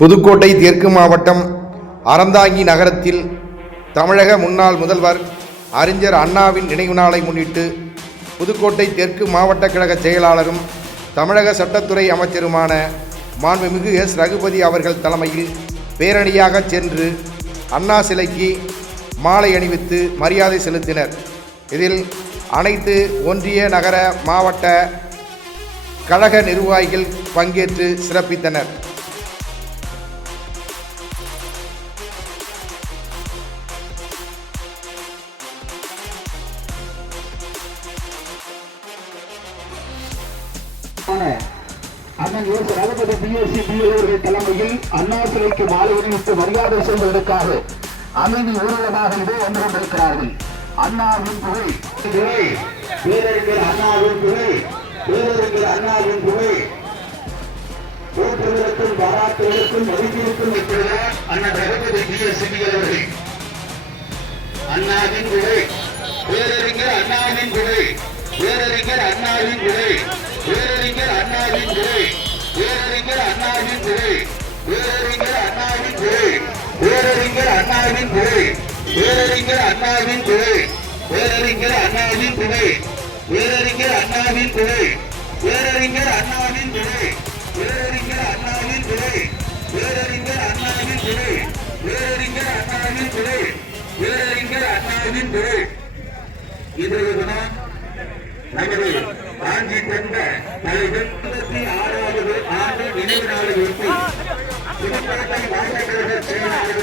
புதுக்கோட்டை தெற்கு மாவட்டம் அறந்தாங்கி நகரத்தில் தமிழக முன்னாள் முதல்வர் அறிஞர் அண்ணாவின் நினைவு நாளை முன்னிட்டு புதுக்கோட்டை தெற்கு மாவட்ட கழக செயலாளரும் தமிழக சட்டத்துறை அமைச்சருமான மாண்புமிகு எஸ். ரகுபதி அவர்கள் தலைமையில் பேரணியாக சென்று அண்ணா சிலைக்கு மாலை அணிவித்து மரியாதை செலுத்தினர். இதில் அனைத்து ஒன்றிய நகர மாவட்ட கழக நிர்வாகிகள் பங்கேற்று சிறப்பித்தனர். அண்ணன் எஸ். ரகுபதி பிஎஸ்சி அவர்கள் தலைமையில் அண்ணா சிலைக்கு மாலை அணிவித்து மரியாதை செய்வதற்காக அமைதி ஊர்வலமாக இதே வந்து கொண்டிருக்கிறார்கள். அண்ணாவின் புகை, பேரறிஞர் அண்ணாவின் புகை, பேரறிஞர் அண்ணாவின் புகை போற்றுவதற்கும் பாராட்டுவதற்கும் மதிப்பிற்கும் இருக்கிறார் அண்ணன் ரகுபதி பிஎஸ்சி அவர்கள். அண்ணாவின் புகை, பேரறிஞர் அண்ணாவின் புகை, பேரறிஞர் அண்ணாவின் புகை, பேரறிஞர் அண்ணாவின் புகை, பேரறிஞர் அண்ணாவின் புகை, பேரறிஞர் அண்ணாவின் புகை, பேரறிஞர் அண்ணாவின் புகை, பேரறிஞர் அண்ணாவின் புகை, பேரறிஞர் அண்ணாவின் புகை, பேரறிஞர் அண்ணாவின் புகை, பேரறிஞர் அண்ணாவின் புகை, பேரறிஞர் அண்ணாவின் புகை, பேரறிஞர் அண்ணாவின் புகை, பேரறிஞர் அண்ணாவின் புகை, பேரறிஞர் அண்ணாவின் புகை. இன்றைய தினம் நமது காஞ்சி கொண்ட தலைவர் 56வது ஆண்டு நினைவு நாளை ஒட்டி புதுக்கோட்டை மாவட்ட கழக செயலாளர்